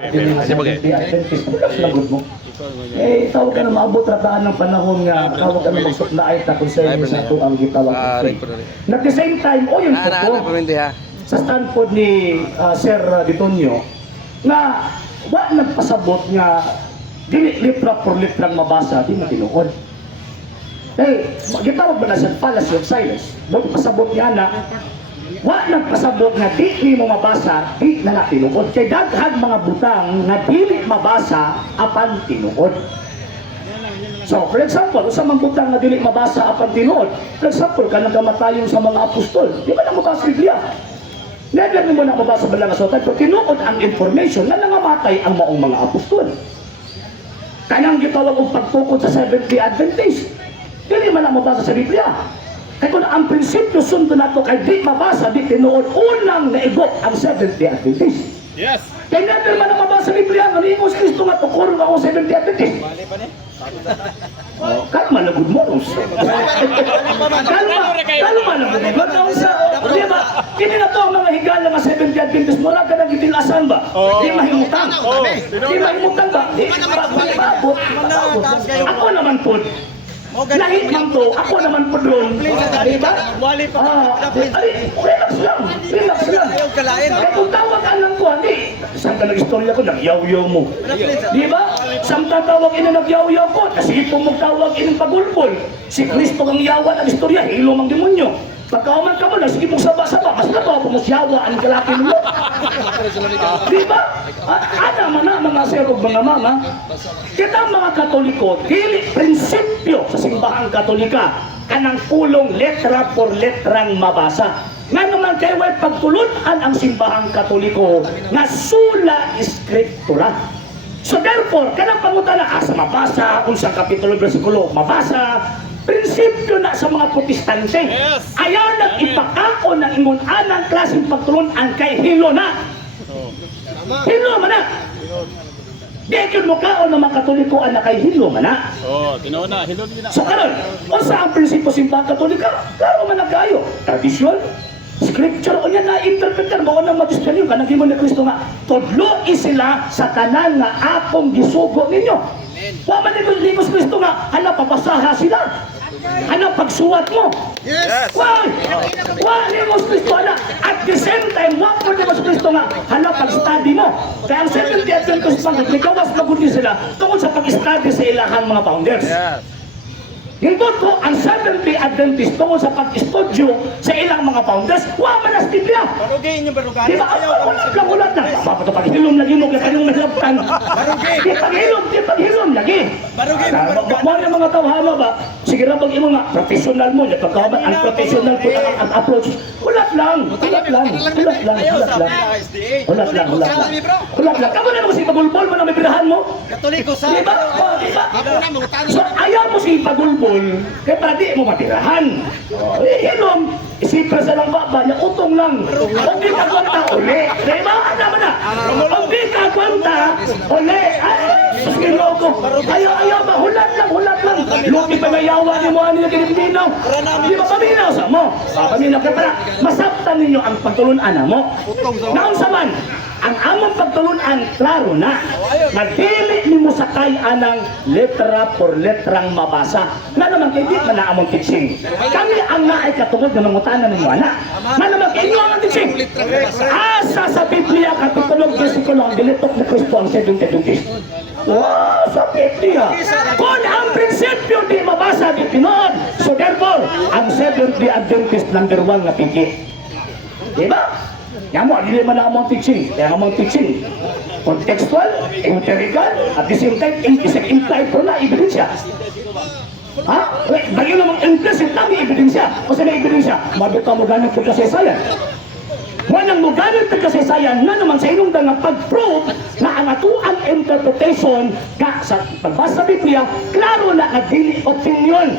Kasi bagay. Eh, tawag ka na maabot rataan ng panahon nga, tawag ka na magsuknaay ta kung sa inyo sa ito ang gitawag. At the same time, o yung totoo, sa standpoint ni Sir Bitonio, na wa nagpasabot nga dili litra por litrang mabasa, di matinuod. Eh, gitawag ba na siya fallacy of silence? Doon pasabot niya na wa nagpasabot nga di mo mabasa, di na tinuod. Kay daghang mga butang nga dili mabasa apan tinuod. So, for example, sa mga butang nga dili mabasa apan tinuod, for example, kanang kamatayon sa mga apostol, di ba na mabasa Biblia? Never mo na mabasa ba lang sa pero tinuod ang information na nangamatay ang maong mga apostol. Kanang gitawag og pagtukod sa Seventh-day Adventist, dili man na mabasa sa Biblia. Kaya kung ang prinsipyo sundo nato kay di mabasa, di tinuod, unang naigot ang Seventh-day Adventist. Yes. Kaya never man na mabasa sa Biblia, ang Ingos Kristo nga tukuro nga ako Seventh-day Adventist. Kalma na good morals. Kalma na good morals. Di ba? Kini na to ang mga higala nga Seventh-day Adventist. Mura ka nang itilasan ba? Di mahimutang. Di mahimutang ba? Di mababot. Ako naman po. Lahit man to, ako naman po doon. Diba? Relax lang. Relax lang. Kaya kung tawag ka ng kuhan, saan ka nag-istorya ko, nagyaw-yaw mo. Diba? Saan ka tawag ina nagyaw-yaw ko, kasi po magtawag inang pagulpol. Si Kristo ang yawa ng istorya, hilo mang demonyo. Pagkauman ka mo na, sige mong saba-saba, mas natawa po mas yawa ang kalaki mo. Diba? Ada man na mga sir o mga mama, kita mga Katoliko, dili prinsipyo sa simbahang Katolika, kanang pulong letra por letrang mabasa. Nga naman kayo ay pagtulunan ang simbahang Katoliko nga sula eskriptura. So therefore, kanang pangutana, sa mabasa, unsang kapitulo, versikulo, mabasa, prinsipyo na sa mga Protestante. Yes. Ayaw nang ipakao ng ingon-anang klaseng pagtulunan kay hilo na. Hilo man na. Di yun mo kaon ng mga Katoliko na kay hilo man na. Oh, tinaw na. Hilo din na. So karon, o sa ang prinsipyo simbahang Katolika, klaro man na kayo. Tradisyon, scripture, o yan na interpreter, mo nang magistelyo, kanang himo ni Kristo nga, tudloi sila sa tanan nga akong gisugo ninyo. Wa man ni Kristo nga, hala papasaha sila. Hala pagsuwat mo. Yes. Why? Wa ni Kristo hala. At the same time, wa mo ni Kristo nga, hala pag-study mo. Kaya ang Seventh-day Adventist pag nagawas magundi sila tungkol sa pag-study sa ilahang mga founders. Yes. Hindot ko ang Seventh-day Adventist tungkol sa pag-estudyo sa ilang mga founders, wa man as Biblia. Barugay niyo barugay. Di ba? Ulat na. Papato paghilom lagi mo, kaya kanyang mahlaptan. Barugay. Di paghilom lagi. Barugay. Mo yung mga tawhana ba? Sige na pag imo nga, professional mo, pagkaman ang professional po ang approach. Ulat lang. Ulat lang. Ulat lang. Ulat lang. Ulat lang. Ulat lang. Ulat lang. Kamu na mo si pagulbol mo na may pirahan mo? Katoliko sa. Di ba? So ayaw mo si pagulbol, kaya para di mo matirahan. Hilom, isipra sa lang baba, niya utong lang. Kung di ka kwanta, uli. Diba? Ano mo na? Kung di ka kwanta, uli. Sige loko. Ayaw ba? Hulat lang. Luki pa na yawa ni mo, ano yung kiniminaw. Di ba paminaw sa mo? Paminaw ka para masaptan ninyo ang pagtulunan mo. Naon sa man, ang among pagtulunan, klaro na. Nagdili ni mo sakay anang letra por letrang mabasa. Nga naman kay di man na among teaching. Kami ang naay katungod na mangutanan ng mga. Nga naman kay inyo ang teaching. Asa sa Biblia kapitulong versikulo ang dilitok ni Kristo ang Seventh-day Adventist. Wow, sa Biblia. Kung ang prinsipyo di mabasa, di pinood. So therefore, ang Seventh-day Adventist number 1 na pigi. Diba? Yan mo, hindi man na among teaching. Kaya among teaching, contextual, empirical, at the same time, implied po na ebidensya. Ha? Bagay namang implicit na may ebidensya. O sa may ebidensya, mabita mo ganang pagkasaysayan. Wanang mo ganang pagkasaysayan na naman sa inong nga pag-prove na ang atuang interpretation na sa pagbasa sa Biblia, klaro na nagdili opinion.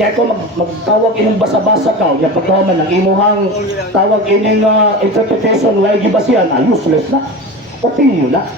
Kaya kung magtawag ining basa-basa ka, yung pagkawaman ng imuhang tawag ining interpretation, why gibasihan, useless na. Opinion na.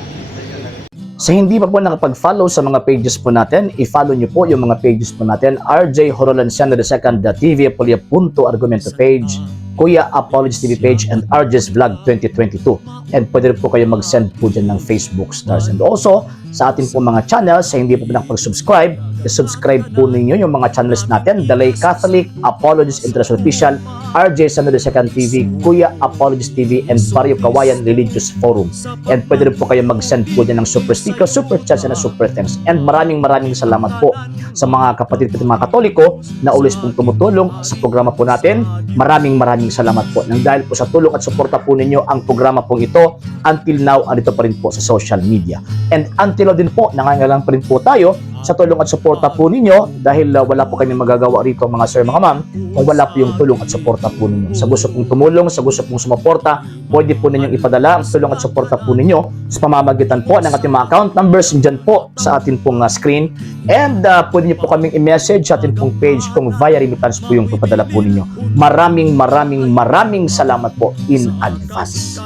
Sa hindi pa po nakapag-follow sa mga pages po natin, i-follow nyo po yung mga pages po natin, RJ Horolansiano II TV, Argumento page, Kuya Apologies TV page, and RJ's Vlog 2022. And pwede rin po kayo mag-send po dyan ng Facebook stars. And also, sa atin po mga channels, sa hindi po nakapag-subscribe, subscribe po ninyo yung mga channels natin, The Lay Catholic, Apologies International Official, RJ Sanado II TV, Kuya Apologies TV, and Barrio Kawayan Religious Forum. And pwede rin po kayo mag-send po dyan ng super sticker, super chats, and super thanks. And maraming salamat po sa mga kapatid at mga Katoliko na always pong tumutulong sa programa po natin. Maraming salamat po. Nang dahil po sa tulong at suporta po ninyo, ang programa pong ito, until now, andito pa rin po sa social media. And until now din po, nangangailangan pa rin po tayo sa tulong at suporta po ninyo dahil wala po kami magagawa rito mga sir, mga ma'am, kung wala po yung tulong at suporta po ninyo. Sa gusto pong tumulong, sa gusto pong sumuporta, pwede po ninyong ipadala ang tulong at suporta po ninyo sa pamamagitan po ng ating mga account numbers dyan po sa ating pong screen. And pwede niyo po kaming i-message sa ating pong page kung via remittance po yung papadala po ninyo. Maraming salamat po in advance.